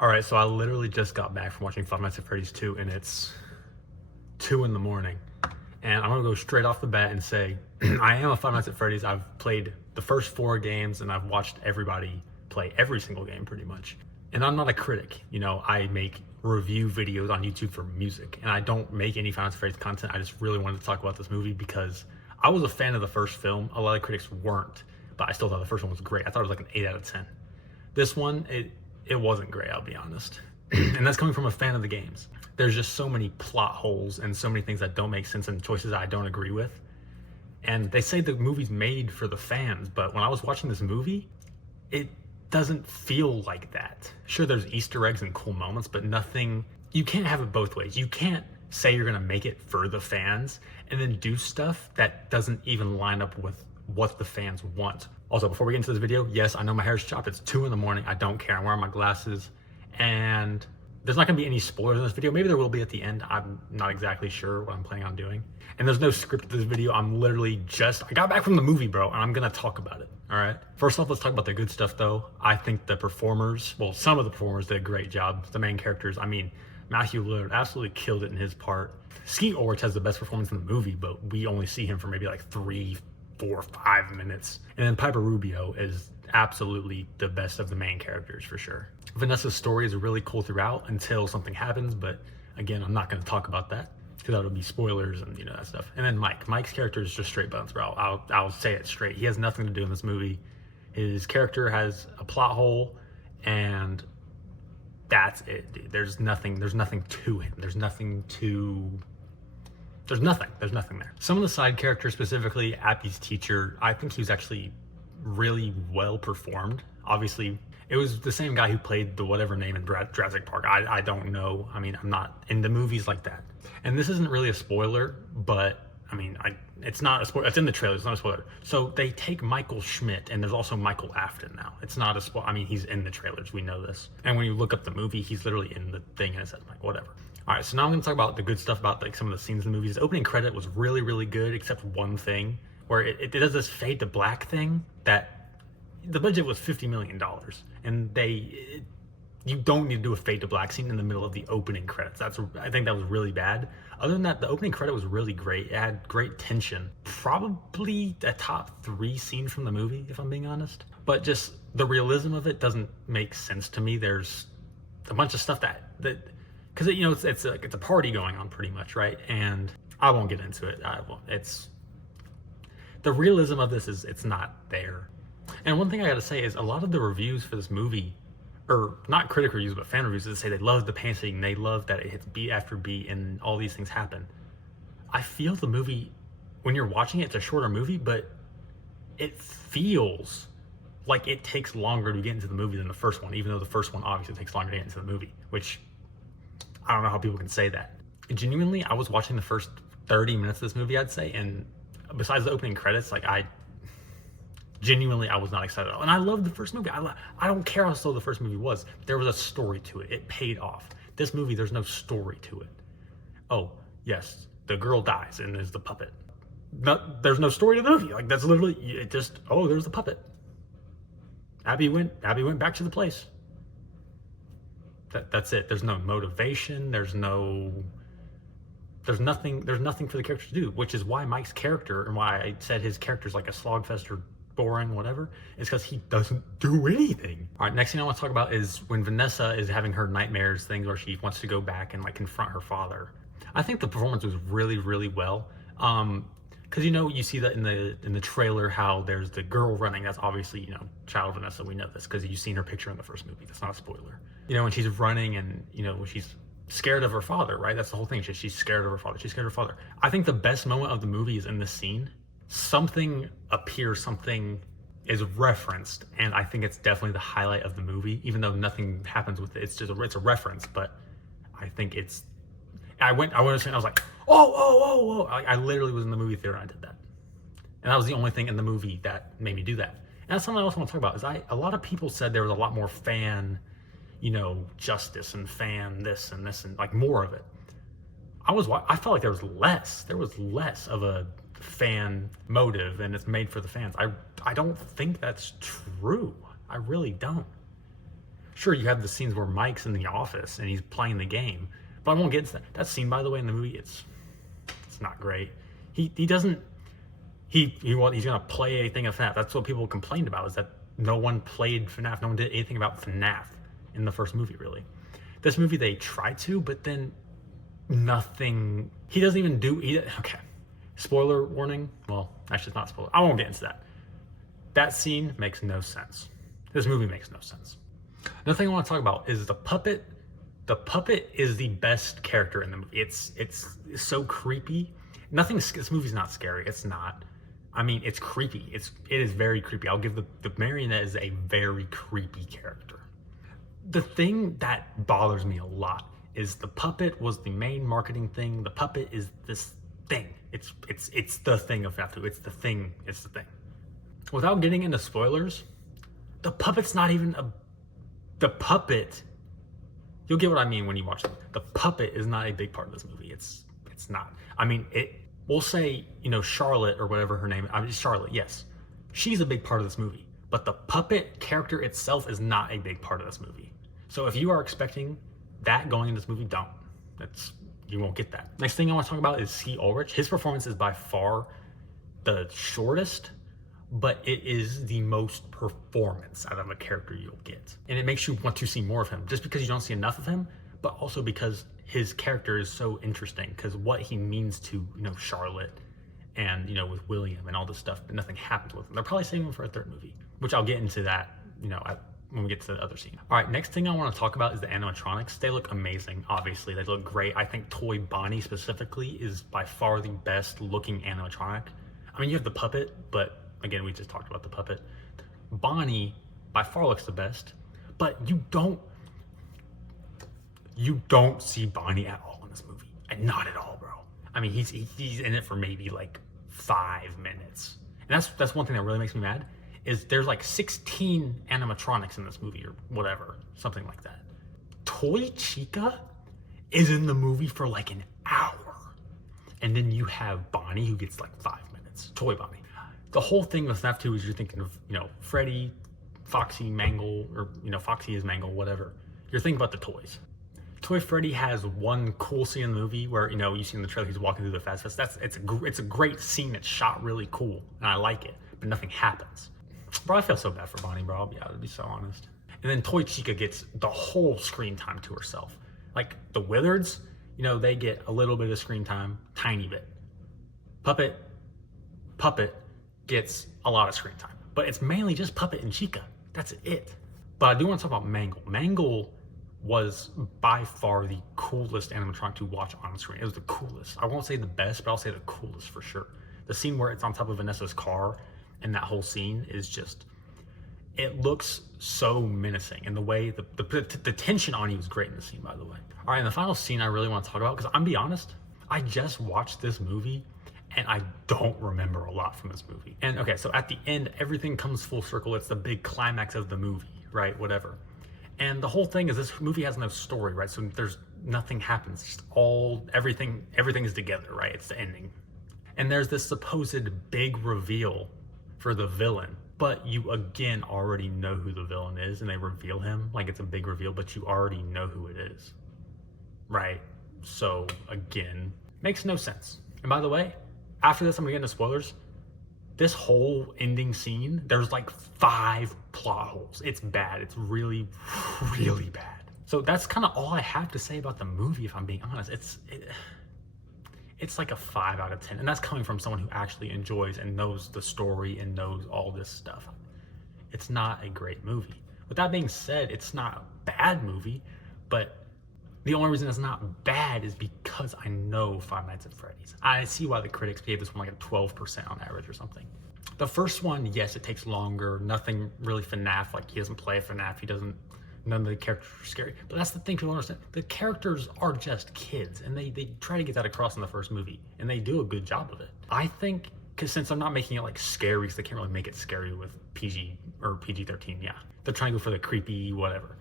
All right, so I literally just got back from watching Five Nights at Freddy's 2, and it's 2 in the morning. And I'm gonna go straight off the bat and say, I am a Five Nights at Freddy's. I've played the first 4 games, and I've watched everybody play every single game pretty much. And I'm not a critic, you know, I make review videos on YouTube for music, and I don't make any Five Nights at Freddy's content. I just really wanted to talk about this movie because I was a fan of the first film. A lot of critics weren't, but I still thought the first one was great. I thought it was like an 8 out of 10. This one, it wasn't great, I'll be honest. And that's coming from a fan of the games. There's just so many plot holes and so many things that don't make sense and choices I don't agree with. And they say the movie's made for the fans, but when I was watching this movie, it doesn't feel like that. Sure, there's Easter eggs and cool moments, but nothing, you can't have it both ways. You can't say you're gonna make it for the fans and then do stuff that doesn't even line up with what the fans want. Also, before we get into this video, yes, I know my hair's chopped. It's 2 in the morning. I don't care. I'm wearing my glasses. And there's not going to be any spoilers in this video. Maybe there will be at the end. I'm not exactly sure what I'm planning on doing. And there's no script to this video. I'm literally I got back from the movie, bro, and I'm going to talk about it. All right. First off, let's talk about the good stuff, though. I think the performers, well, some of the performers did a great job. The main characters, I mean, Matthew Lillard absolutely killed it in his part. Skeet Ulrich has the best performance in the movie, but we only see him for maybe like 3, 4, 5 minutes. And then Piper Rubio is absolutely the best of the main characters for sure. Vanessa's story is really cool throughout until something happens, but again, I'm not going to talk about that because that'll be spoilers and that stuff. And then Mike's character is just straight buns, bro. I'll say it straight. He has nothing to do in this movie. His character has a plot hole, and that's it, dude. There's nothing to him. There's nothing there. Some of the side characters, specifically Appy's teacher, I think he was actually really well performed. Obviously, it was the same guy who played the whatever name in Jurassic Park. I don't know. I mean, I'm not into movies like that. And this isn't really a spoiler, but I mean, it's not a spoiler. It's in the trailer. It's not a spoiler. So they take Michael Schmidt, and there's also Michael Afton now. It's not a spoiler. I mean, he's in the trailers. We know this. And when you look up the movie, he's literally in the thing, and it says like whatever. All right, so now I'm going to talk about the good stuff about like some of the scenes in the movies. The opening credit was really, really good, except one thing where it does this fade to black thing that the budget was $50 million, and you don't need to do a fade to black scene in the middle of the opening credits. I think that was really bad. Other than that, the opening credit was really great. It had great tension. Probably a top 3 scene from the movie, if I'm being honest. But just the realism of it doesn't make sense to me. There's a bunch of stuff that because it's a party going on pretty much, right? And I won't get into it. I won't. It's the realism of this it's not there. And one thing I gotta say is a lot of the reviews for this movie, or not critic reviews, but fan reviews, that say they love the pacing, they love that it hits beat after beat and all these things happen. I feel the movie, when you're watching it, it's a shorter movie, but it feels like it takes longer to get into the movie than the first one, even though the first one obviously takes longer to get into the movie, which I don't know how people can say that. Genuinely, I was watching the first 30 minutes of this movie, I'd say, and besides the opening credits, like I was not excited at all. And I love the first movie. I don't care how slow the first movie was. There was a story to it. It paid off. This movie, there's no story to it. Oh, yes, the girl dies and is the puppet. There's no story to the movie. Like, that's literally, it just, oh, there's the puppet. Abby went back to the place. That's it. There's no motivation. There's nothing for the character to do, which is why Mike's character, and why I said his character's like a slogfest or boring, whatever, is because he doesn't do anything. All right, next thing I want to talk about is when Vanessa is having her nightmares things where she wants to go back and like confront her father. I think the performance was really, really well. Because you see that in the trailer how there's the girl running. That's obviously child Vanessa. We know this because you've seen her picture in the first movie. That's not a spoiler. When she's running and she's scared of her father, right? That's the whole thing. She's scared of her father. She's scared of her father. I think the best moment of the movie is in this scene. Something appears, something is referenced, and I think it's definitely the highlight of the movie, even though nothing happens with it. It's a reference, but I think I went to see it and I was like, oh. I literally was in the movie theater and I did that. And that was the only thing in the movie that made me do that. And that's something I also want to talk about, is a lot of people said there was a lot more fan, justice and fan this and like more of it. I felt like there was less of a fan motive and it's made for the fans. I don't think that's true. I really don't. Sure, you have the scenes where Mike's in the office and he's playing the game, but I won't get into that. That scene, by the way, in the movie, it's not great. He doesn't. He's gonna play a thing of FNAF. That's what people complained about, is that no one played FNAF. No one did anything about FNAF in the first movie, really. This movie, they tried to, but then nothing. He doesn't even do. Okay, spoiler warning. Well, actually, it's not spoiler. I won't get into that. That scene makes no sense. This movie makes no sense. Another thing I want to talk about is the puppet. The puppet is the best character in the movie. It's so creepy. This movie's not scary. It's not. I mean, it's creepy. It is very creepy. I'll give the marionette is a very creepy character. The thing that bothers me a lot is the puppet was the main marketing thing. The puppet is this thing. It's the thing of FNAF 2. It's the thing. It's the thing. Without getting into spoilers, the puppet's not even the puppet. You'll get what I mean when you watch it. The puppet is not a big part of this movie. It's not. I mean, we'll say, Charlotte or whatever her name. I mean, Charlotte. Yes, she's a big part of this movie. But the puppet character itself is not a big part of this movie. So if you are expecting that going into this movie, don't. You won't get that. Next thing I want to talk about is C. Ulrich. His performance is by far the shortest, but it is the most performance out of a character you'll get. And it makes you want to see more of him, just because you don't see enough of him, but also because his character is so interesting, because what he means to, Charlotte and, with William and all this stuff, but nothing happens with him. They're probably saving him for a third movie, which I'll get into that, when we get to the other scene. All right, next thing I want to talk about is the animatronics. They look amazing, obviously. They look great. I think Toy Bonnie specifically is by far the best looking animatronic. I mean, you have the puppet, but again, we just talked about the puppet. Bonnie by far looks the best, but you don't see Bonnie at all in this movie. And not at all, bro. I mean, he's in it for maybe like 5 minutes. And that's one thing that really makes me mad, is there's like 16 animatronics in this movie or whatever, something like that. Toy Chica is in the movie for like an hour. And then you have Bonnie, who gets like 5 minutes. Toy Bonnie. The whole thing with FNAF 2 is you're thinking of, Freddy, Foxy, Mangle, or, Foxy is Mangle, whatever. You're thinking about the toys. Toy Freddy has one cool scene in the movie where, you see in the trailer, he's walking through the Fast Fest. It's a great scene. It's shot really cool, and I like it, but nothing happens. Bro, I feel so bad for Bonnie, bro. To be so honest. And then Toy Chica gets the whole screen time to herself. Like the Wizards, they get a little bit of screen time, tiny bit. Puppet gets a lot of screen time, but it's mainly just Puppet and Chica. That's it. But I do want to talk about Mangle. Mangle was by far the coolest animatronic to watch on screen. It was the coolest. I won't say the best, but I'll say the coolest for sure. The scene where it's on top of Vanessa's car, and that whole scene is just, it looks so menacing. And the way, the tension on you is great in the scene, by the way. All right, and the final scene I really want to talk about, because I'm be honest, I just watched this movie and I don't remember a lot from this movie. And okay, so at the end, everything comes full circle. It's the big climax of the movie, right? Whatever. And the whole thing is this movie has no story, right? So there's nothing happens. It's just everything is together, right? It's the ending. And there's this supposed big reveal for the villain, but you again already know who the villain is, and they reveal him like it's a big reveal, but you already know who it is, right? So again, makes no sense. And by the way, after this, I'm gonna get into spoilers. This whole ending scene, there's like 5 plot holes. It's bad. It's really, really bad. So that's kind of all I have to say about the movie, if I'm being honest. It's like a 5 out of 10. And that's coming from someone who actually enjoys and knows the story and knows all this stuff. It's not a great movie. With that being said, it's not a bad movie, but the only reason it's not bad is because I know Five Nights at Freddy's. I see why the critics gave this one like a 12% on average or something. The first one, yes, it takes longer. Nothing really FNAF, like he doesn't play FNAF. None of the characters are scary. But that's the thing people don't understand. The characters are just kids, and they try to get that across in the first movie, and they do a good job of it. I think, because since I'm not making it like scary, because they can't really make it scary with PG or PG-13, yeah. They're trying to go for the creepy whatever.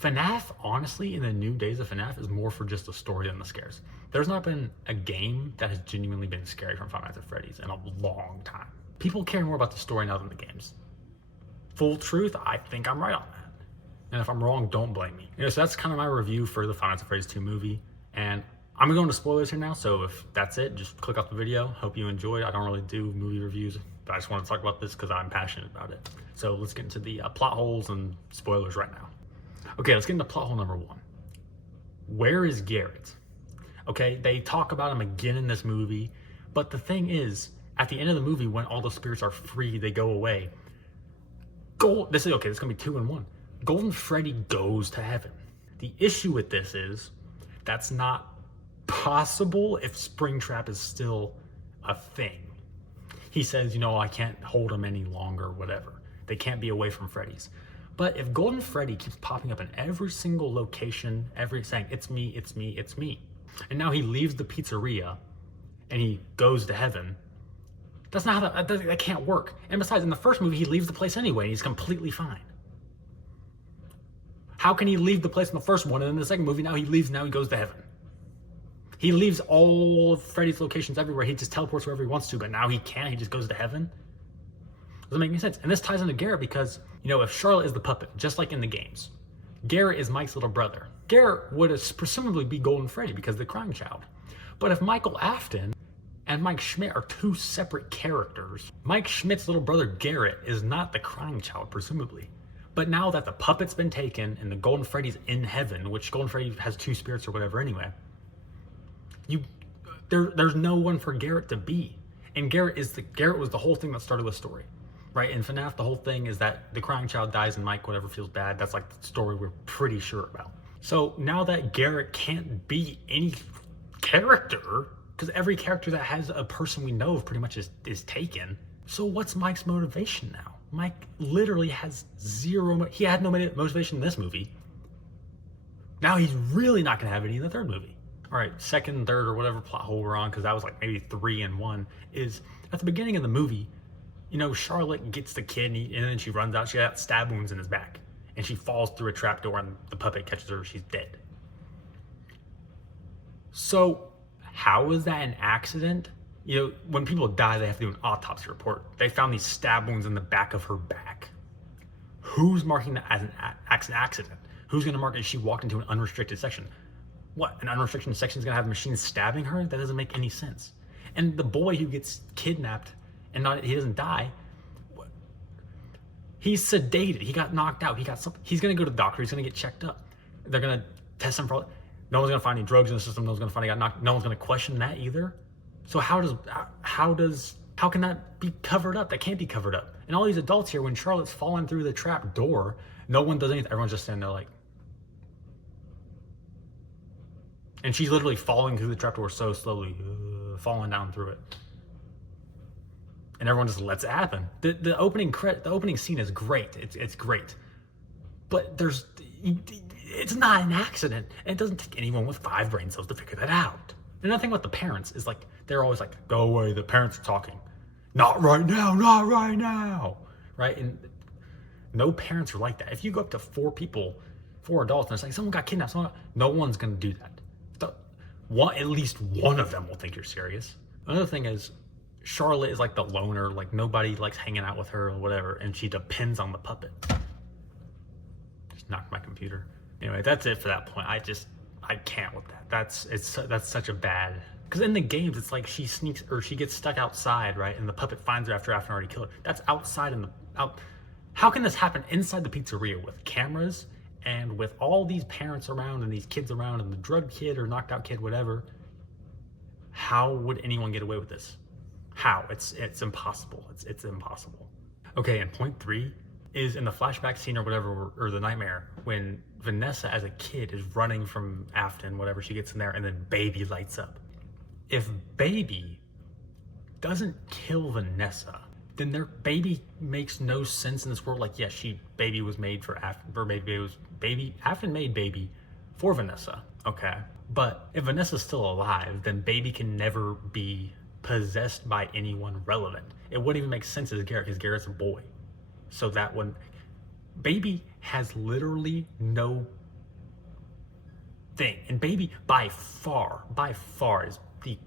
FNAF, honestly, in the new days of FNAF, is more for just the story than the scares. There's not been a game that has genuinely been scary from Five Nights at Freddy's in a long time. People care more about the story now than the games. Full truth, I think I'm right on that. And if I'm wrong, don't blame me. So that's kind of my review for the Final Fantasy 2 movie. And I'm gonna go into spoilers here now, so if that's it, just click off the video. Hope you enjoyed. I don't really do movie reviews, but I just want to talk about this because I'm passionate about it. So let's get into the plot holes and spoilers right now. Okay, let's get into plot hole number 1. Where is Garrett? Okay, they talk about him again in this movie, but the thing is, at the end of the movie, when all the spirits are free, they go away. This is gonna be 2 in 1. Golden Freddy goes to heaven. The issue with this is, that's not possible if Springtrap is still a thing. He says, I can't hold him any longer, whatever. They can't be away from Freddy's. But if Golden Freddy keeps popping up in every single location, saying, it's me, it's me, it's me, and now he leaves the pizzeria and he goes to heaven, that's not how that can't work. And besides, in the first movie, he leaves the place anyway and he's completely fine. How can he leave the place in the first one and in the second movie, now he goes to heaven? He leaves all of Freddy's locations everywhere. He just teleports wherever he wants to, but now he can't. He just goes to heaven. Doesn't make any sense. And this ties into Garrett because, if Charlotte is the puppet, just like in the games, Garrett is Mike's little brother. Garrett would presumably be Golden Freddy because the crying child. But if Michael Afton and Mike Schmidt are 2 separate characters, Mike Schmidt's little brother Garrett is not the crying child, presumably. But now that the puppet's been taken and the Golden Freddy's in heaven, which Golden Freddy has 2 spirits or whatever anyway, there's no one for Garrett to be. And Garrett was the whole thing that started this story, right? In FNAF, the whole thing is that the crying child dies and Mike whatever feels bad. That's like the story we're pretty sure about. So now that Garrett can't be any character, because every character that has a person we know of pretty much is taken. So what's Mike's motivation now? Mike literally has zero. He had no motivation in this movie. Now he's really not going to have any in the third movie. All right, second, third, or whatever plot hole we're on, because that was like maybe 3 in 1, is at the beginning of the movie, Charlotte gets the kid and then she runs out. She got stab wounds in his back and she falls through a trapdoor and the puppet catches her. She's dead. So how is that an accident? When people die, they have to do an autopsy report. They found these stab wounds in the back of her back. Who's marking that as an accident? Who's going to mark it? She walked into an unrestricted section. What, an unrestricted section is going to have machines stabbing her? That doesn't make any sense. And the boy who gets kidnapped and he doesn't die, he's sedated. He got knocked out. He's going to go to the doctor. He's going to get checked up. They're going to test him for. No one's going to find any drugs in the system. No one's going to find he got knocked. No one's going to question that either. So how can that be covered up? That can't be covered up. And all these adults here, when Charlotte's falling through the trap door, no one does anything. Everyone's just standing there like. And she's literally falling through the trapdoor so slowly, falling down through it. And everyone just lets it happen. The opening scene is great. It's great. But it's not an accident. And it doesn't take anyone with 5 brain cells to figure that out. And another thing with the parents is like, they're always like, go away, the parents are talking. Not right now, not right now. Right? And no parents are like that. If you go up to 4 adults, and it's like, someone got kidnapped, no one's going to do that. At least one of them will think you're serious. Another thing is, Charlotte is like the loner, like nobody likes hanging out with her or whatever, and she depends on the puppet. Just knocked my computer. Anyway, that's it for that point. I can't with that. That's such a bad. Because in the games, it's like she gets stuck outside, right? And the puppet finds her after already killed her. That's outside How can this happen inside the pizzeria with cameras and with all these parents around and these kids around and the drug kid or knocked out kid, whatever? How would anyone get away with this? How? It's impossible. It's impossible. Okay, and point 3 is in the flashback scene or whatever, or the nightmare, when Vanessa as a kid is running from Afton, whatever, she gets in there and then Baby lights up. If Baby doesn't kill Vanessa, then their Baby makes no sense in this world. Like, yes, Baby was made for Afton, Afton made Baby for Vanessa, okay? But if Vanessa's still alive, then Baby can never be possessed by anyone relevant. It wouldn't even make sense as Garrett, because Garrett's a boy. So that one, Baby has literally no thing. And Baby, by far, is the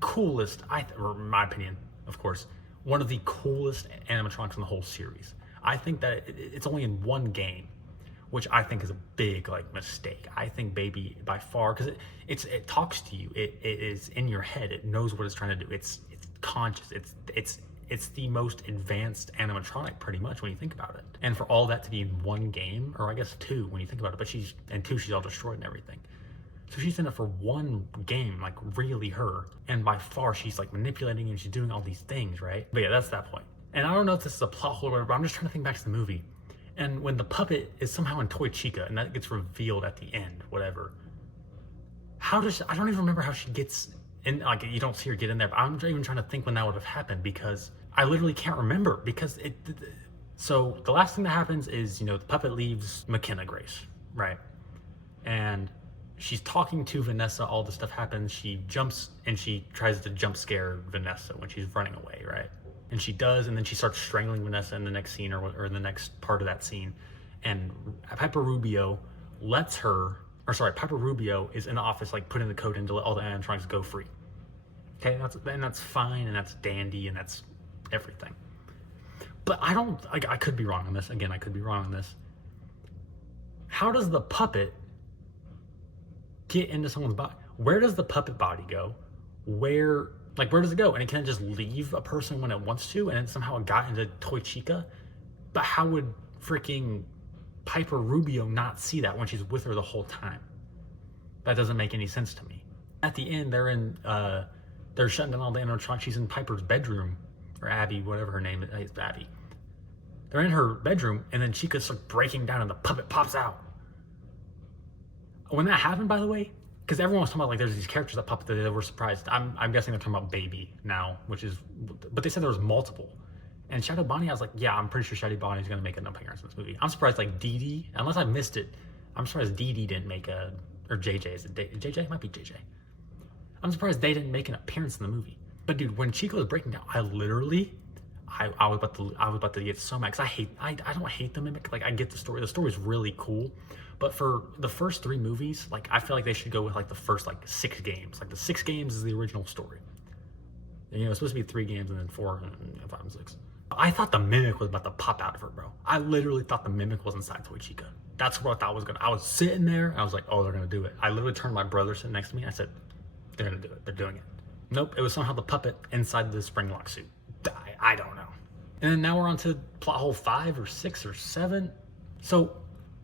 coolest, or in my opinion, of course, one of the coolest animatronics in the whole series. I think that it's only in one game which I think is a big like mistake. I think Baby by far, because it talks to you, it is in your head, it knows what it's trying to do, it's conscious, it's the most advanced animatronic pretty much when you think about it. And for all that to be in one game, or I guess two when you think about it, but she's all destroyed and everything. So she's in it for one game, like really her. And by far she's like manipulating and she's doing all these things, right? But yeah, that's that point. And I don't know if this is a plot hole or whatever, but I'm just trying to think back to the movie. And when the puppet is somehow in Toy Chica and that gets revealed at the end, whatever. I don't even remember how she gets in, like you don't see her get in there, but I'm even trying to think when that would have happened because I literally can't remember because so the last thing that happens is, you know, the puppet leaves McKenna Grace, right? And she's talking to Vanessa, all this stuff happens, she jumps and she tries to jump scare Vanessa when she's running away, right? And she does, and then she starts strangling Vanessa in the next scene or in the next part of that scene. And Piper Rubio Piper Rubio is in the office like putting the code in to let all the animatronics go free. Okay, that's fine, and that's dandy, and that's everything. But I could be wrong on this. Again, I could be wrong on this. How does the puppet get into someone's body? Where does the puppet body go? Where does it go? And it can't just leave a person when it wants to, and then somehow it got into Toy Chica? But how would freaking Piper Rubio not see that when she's with her the whole time? That doesn't make any sense to me. At the end, they're shutting down all the animatronics. She's in Piper's bedroom, or Abby, whatever her name is. It's Abby. They're in her bedroom, and then Chica's like breaking down, and the puppet pops out. When that happened, by the way, because everyone was talking about like there's these characters that pop up that they were surprised. I'm guessing they're talking about Baby now, but they said there was multiple. And Shadow Bonnie, I was like, yeah, I'm pretty sure Shadow Bonnie's gonna make an appearance in this movie. I'm surprised like Dee Dee, unless I missed it, I'm surprised Dee Dee didn't make or JJ, is it JJ? It might be JJ. I'm surprised they didn't make an appearance in the movie. But dude, when Chica was breaking down, I was about to get so mad because I don't hate the mimic. Like I get the story. The story's really cool. But for the first 3 movies, like I feel like they should go with like the first like 6 games. Like the 6 games is the original story. And, you know, it's supposed to be 3 games and then 4 and 5 and 6. I thought the mimic was about to pop out of her, bro. I literally thought the mimic was inside Toy Chica. That's what I thought was gonna. I was sitting there and I was like, oh, they're gonna do it. I literally turned to my brother sitting next to me. I said, they're gonna do it. They're doing it. Nope, it was somehow the puppet inside the spring lock suit. I don't know. And then now we're on to plot hole 5 or 6 or 7. So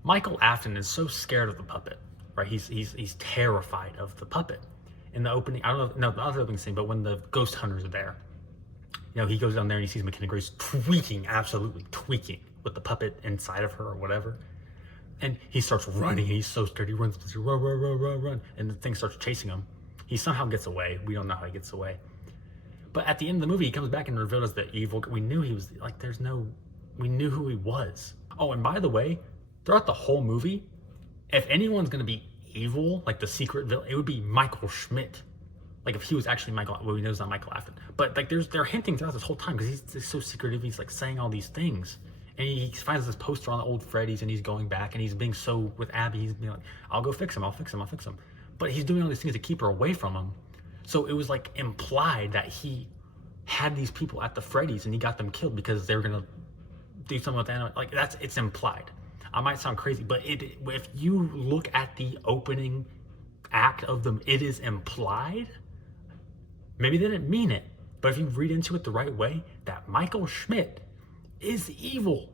Michael Afton is so scared of the puppet, right? He's terrified of the puppet. In the opening, I don't know, no, not the opening scene, but when the ghost hunters are there, you know, he goes down there and he sees McKenna Grace absolutely tweaking with the puppet inside of her or whatever. And he starts running. He's so scared. He runs, run. And the thing starts chasing him. He somehow gets away. We don't know how he gets away. But at the end of the movie, he comes back and reveals us the evil. We knew he was like, we knew who he was. Oh, and by the way, throughout the whole movie, if anyone's going to be evil, like the secret villain, it would be Michael Schmidt. Like if he was actually Michael, well, we know it's not Michael Afton. But like they're hinting throughout this whole time because he's so secretive. He's like saying all these things. And he finds this poster on the old Freddy's and he's going back and he's being so with Abby. He's being like, I'll go fix him. I'll fix him. But he's doing all these things to keep her away from him. So it was like implied that he had these people at the Freddy's and he got them killed because they were going to do something with animal. Like it's implied. I might sound crazy, but if you look at the opening act of them, it is implied. Maybe they didn't mean it, but if you read into it the right way, that Michael Schmidt is evil.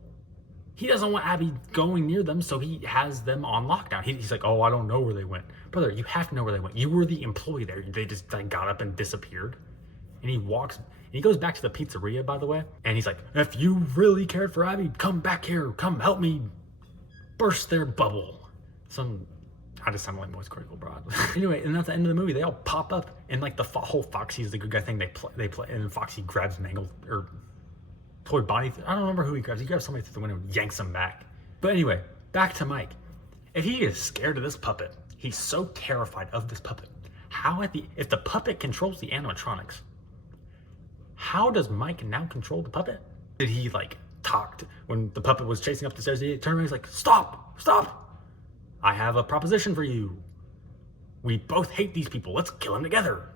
He doesn't want Abby going near them, so he has them on lockdown. He's like, oh, I don't know where they went. Brother, you have to know where they went. You were the employee there. They just like got up and disappeared. And he goes back to the pizzeria, by the way, and he's like, if you really cared for Abby, come back here. Come help me burst their bubble. I just sound like Moist Critical Broad. Anyway, and that's the end of the movie. They all pop up, and like the whole Foxy's the good guy thing. They play, and then Foxy grabs Mangle or Toy Bonnie. I don't remember who he grabs. He grabs somebody through the window and yanks him back. But anyway, back to Mike. If he is scared of this puppet, he's so terrified of this puppet. If the puppet controls the animatronics, how does Mike now control the puppet? Did he like talk when the puppet was chasing up the stairs? He turned around, he's like, stop. I have a proposition for you. We both hate these people. Let's kill them together.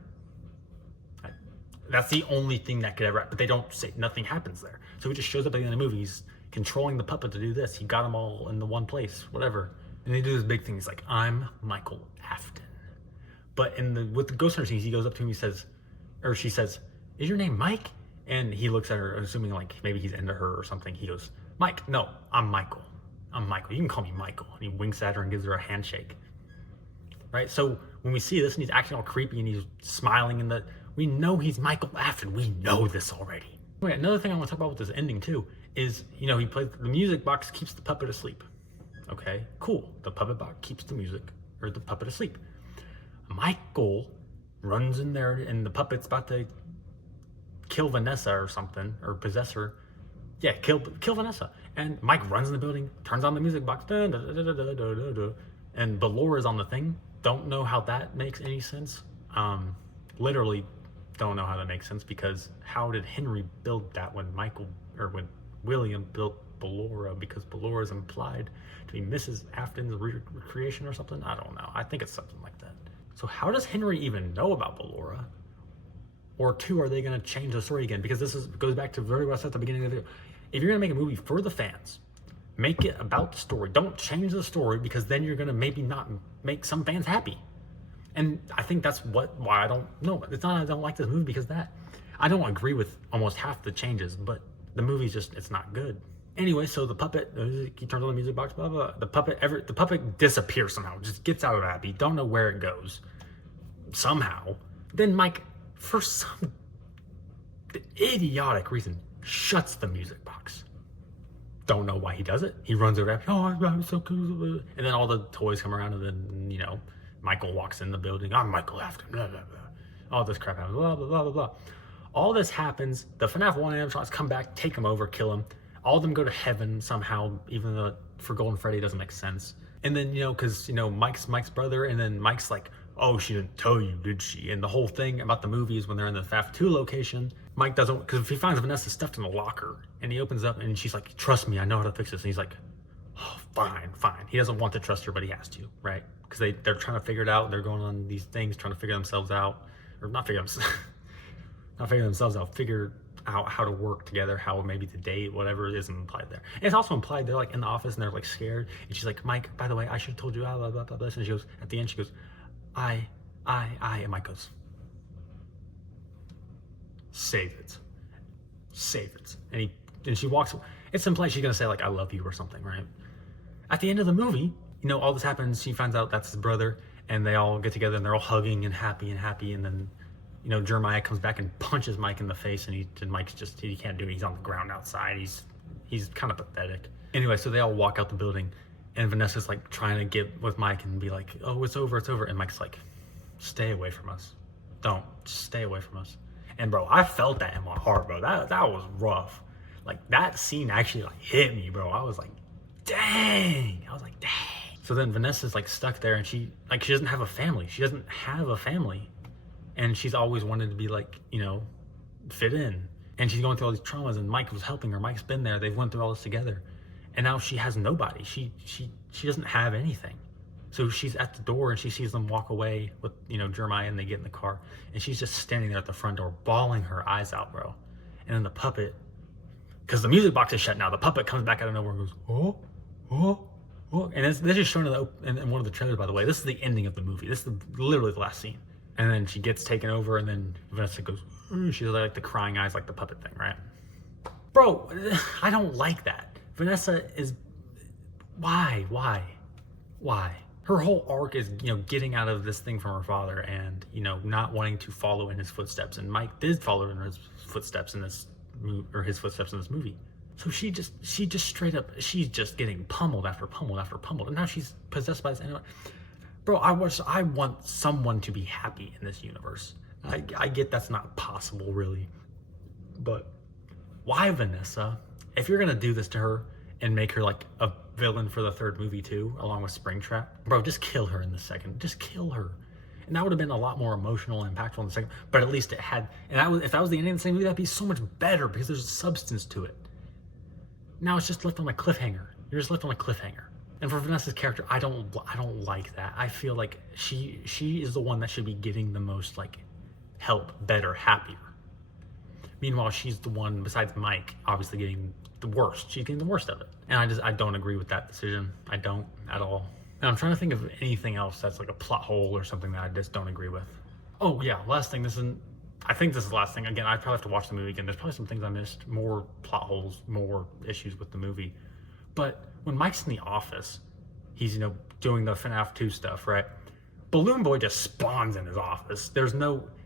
That's the only thing that could ever happen. But they don't say, nothing happens there. So he just shows up at the end of the movie. controlling the puppet to do this. He got them all in the one place, whatever. And they do this big thing. He's like, I'm Michael Afton. But with the ghost hunter scenes, he goes up to him, he says, or she says, is your name Mike? And he looks at her, assuming like maybe he's into her or something. He goes, Mike, no, I'm Michael. I'm Michael. You can call me Michael. And he winks at her and gives her a handshake. Right? So when we see this and he's acting all creepy and he's smiling we know he's Michael Afton. We know this already. Wait, another thing I want to talk about with this ending too is, he plays the music box, keeps the puppet asleep. Okay, cool. The puppet box keeps the puppet asleep. Michael runs in there and the puppet's about to kill Vanessa or something, or possess her. Yeah, kill Vanessa. And Mike runs in the building, turns on the music box, and Belora's on the thing. Don't know how that makes any sense. Literally don't know how that makes sense, because how did Henry build that when William built Bellora? Because Bellora is implied to be Mrs. Afton's recreation or something. I don't know. I think it's something like that. So how does Henry even know about Bellora? Or two, are they going to change the story again? Because goes back to very what I said at the beginning of the video. If you're going to make a movie for the fans, make it about the story. Don't change the story, because then you're going to maybe not make some fans happy. And I think that's why I don't know. It's not I don't like this movie because of that. I don't agree with almost half the changes, but the movie's it's not good. Anyway, so the puppet, he turns on the music box, blah, blah, blah. The puppet disappears somehow, just gets out of Abby, don't know where it goes. Somehow. Then Mike, for some idiotic reason, shuts the music box. Don't know why he does it. He runs over to Abby, oh, I'm so cool. And then all the toys come around, and then, Michael walks in the building. I'm Michael Afton, blah, blah, blah. All this crap happens, blah, blah, blah, blah, blah. All this happens. The FNAF 1 animatronics come back, take him over, kill him. All of them go to heaven somehow, even though for Golden Freddy doesn't make sense. And then, because, Mike's brother, and then Mike's like, oh, she didn't tell you, did she? And the whole thing about the movie is when they're in the FNAF 2 location, Mike doesn't, because if he finds Vanessa stuffed in a locker, and he opens up, and she's like, trust me, I know how to fix this. And he's like, oh, fine. He doesn't want to trust her, but he has to, right? Because they're trying to figure it out. They're going on these things, trying to figure themselves out. Or not figure themselves out, figure out how to work together, how maybe to date, whatever is implied there. And it's also implied they're like in the office and they're like scared. And she's like, Mike, by the way, I should have told you, blah, blah, blah, blah. And she goes, at the end, she goes, I. And Mike goes, save it. And she walks, it's implied she's going to say like, I love you or something, right? At the end of the movie, all this happens. She finds out that's his brother, and they all get together and they're all hugging and happy. And then, Jeremiah comes back and punches Mike in the face, and Mike's he can't do it. He's on the ground outside. He's kind of pathetic. Anyway, so they all walk out the building, and Vanessa's like trying to get with Mike and be like, oh, it's over. And Mike's like, stay away from us. Just stay away from us. And bro, I felt that in my heart, bro. That was rough. Like that scene actually hit me, bro. I was like, dang. So then Vanessa's like stuck there, and she doesn't have a family. And she's always wanted to be like, fit in. And she's going through all these traumas, and Mike was helping her. Mike's been there. They've went through all this together. And now she has nobody. She doesn't have anything. So she's at the door, and she sees them walk away with, Jeremiah, and they get in the car. And she's just standing there at the front door, bawling her eyes out, bro. And then the puppet, because the music box is shut now, the puppet comes back out of nowhere and goes, oh. And this is shown in one of the trailers, by the way. This is the ending of the movie. This is literally the last scene. And then she gets taken over, and then Vanessa goes, she's like the crying eyes, like the puppet thing, right? Bro, I don't like that. Vanessa is, why? Her whole arc is, getting out of this thing from her father and, not wanting to follow in his footsteps. And Mike did follow in his footsteps in this movie. So she just straight up, she's just getting pummeled after pummeled after pummeled. And now she's possessed by this animal. Bro, I want someone to be happy in this universe. I get that's not possible, really. But why Vanessa? If you're going to do this to her and make her like a villain for the third movie too, along with Springtrap, bro, just kill her in the second. Just kill her. And that would have been a lot more emotional and impactful in the second. But at least it had, if that was the ending of the same movie, that'd be so much better because there's substance to it. Now it's just left on a cliffhanger. You're just left on a cliffhanger. And for Vanessa's character, I don't like that. I feel like she is the one that should be getting the most like help, better, happier. Meanwhile, she's the one, besides Mike, obviously getting the worst. She's getting the worst of it. And I don't agree with that decision. I don't at all. And I'm trying to think of anything else that's like a plot hole or something that I just don't agree with. Oh yeah, last thing. I think this is the last thing. Again, I'd probably have to watch the movie again. There's probably some things I missed, more plot holes, more issues with the movie. But when Mike's in the office, he's, doing the FNAF 2 stuff, right? Balloon Boy just spawns in his office.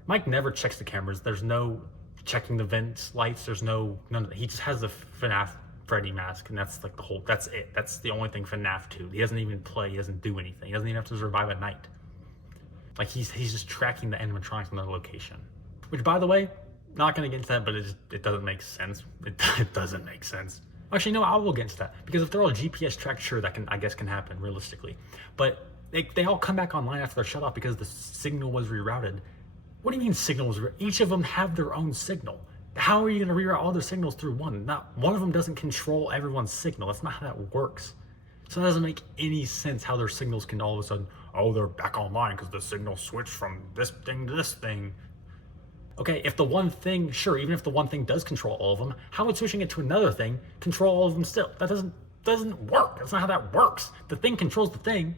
Mike never checks the cameras. There's no checking the vents, lights. There's none of that. He just has the FNAF Freddy mask, and that's like that's it. That's the only thing FNAF 2. He doesn't even play. He doesn't do anything. He doesn't even have to survive at night. Like he's just tracking the animatronics on their location. Which, by the way, not going to get into that, but it doesn't make sense. It doesn't make sense. Actually, no, I will get into that. Because if they're all GPS tracked, sure, that can happen realistically. But they all come back online after they're shut off because the signal was rerouted. What do you mean signal was rerouted? Each of them have their own signal. How are you going to reroute all their signals through one? Not one of them doesn't control everyone's signal. That's not how that works. So that doesn't make any sense how their signals can all of a sudden, they're back online because the signal switched from this thing to this thing. Okay, if the one thing, sure, even if the one thing does control all of them, how would switching it to another thing control all of them still? That doesn't work. That's not how that works. The thing controls the thing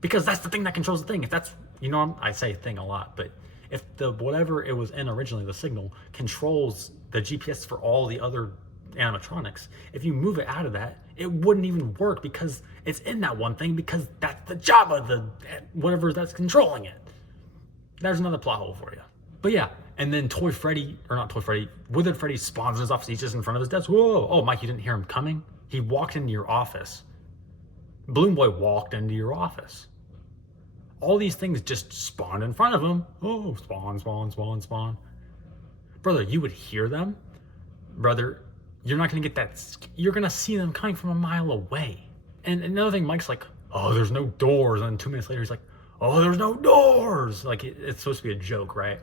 because that's the thing that controls the thing. If that's, I say thing a lot, but if whatever it was in originally, the signal, controls the GPS for all the other animatronics, if you move it out of that, it wouldn't even work because it's in that one thing because that's the job of the whatever that's controlling it. There's another plot hole for you. But yeah, and then Withered Freddy spawns in his office. He's just in front of his desk. Whoa! Oh, Mike, you didn't hear him coming? He walked into your office. Balloon Boy walked into your office. All these things just spawned in front of him. Oh, spawn, spawn, spawn, spawn. Brother, you would hear them. Brother, you're not going to get that. You're going to see them coming from a mile away. And another thing, Mike's like, there's no doors. And then 2 minutes later, he's like, there's no doors. Like, it's supposed to be a joke, right?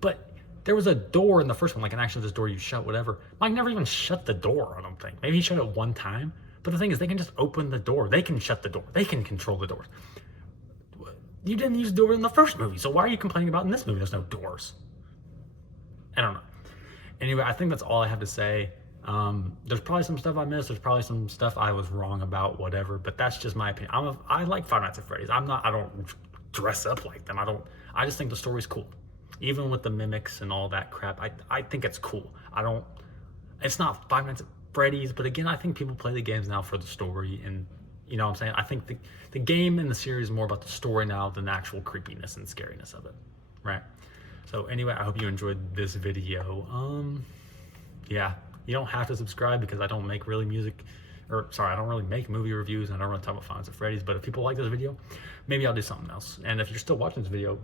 But there was a door in the first one, like an actual this door you shut, whatever. Mike never even shut the door, I don't think. Maybe he shut it one time. But the thing is, they can just open the door. They can shut the door. They can control the doors. You didn't use the door in the first movie, so why are you complaining about in this movie there's no doors? I don't know. Anyway, I think that's all I have to say. There's probably some stuff I missed. There's probably some stuff I was wrong about, whatever. But that's just my opinion. I like Five Nights at Freddy's. I don't dress up like them. I just think the story's cool. Even with the mimics and all that crap, I think it's cool. It's not Five Nights at Freddy's, but again, I think people play the games now for the story, and you know what I'm saying? I think the game in the series is more about the story now than the actual creepiness and scariness of it, right? So anyway, I hope you enjoyed this video. Yeah, you don't have to subscribe because I don't make really I don't really make movie reviews, and I don't really talk about Five Nights at Freddy's, but if people like this video, maybe I'll do something else. And if you're still watching this video,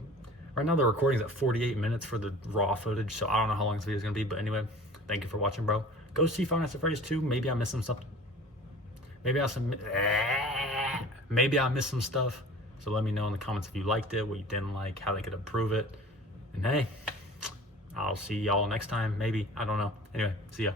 right now the recording's at 48 minutes for the raw footage, so I don't know how long this video is going to be, but anyway, thank you for watching, bro. Go see Five Nights at Freddy's 2. Maybe I missed some stuff. Maybe I missed some stuff. So let me know in the comments if you liked it, what you didn't like, how they could improve it. And hey, I'll see y'all next time. Maybe. I don't know. Anyway, see ya.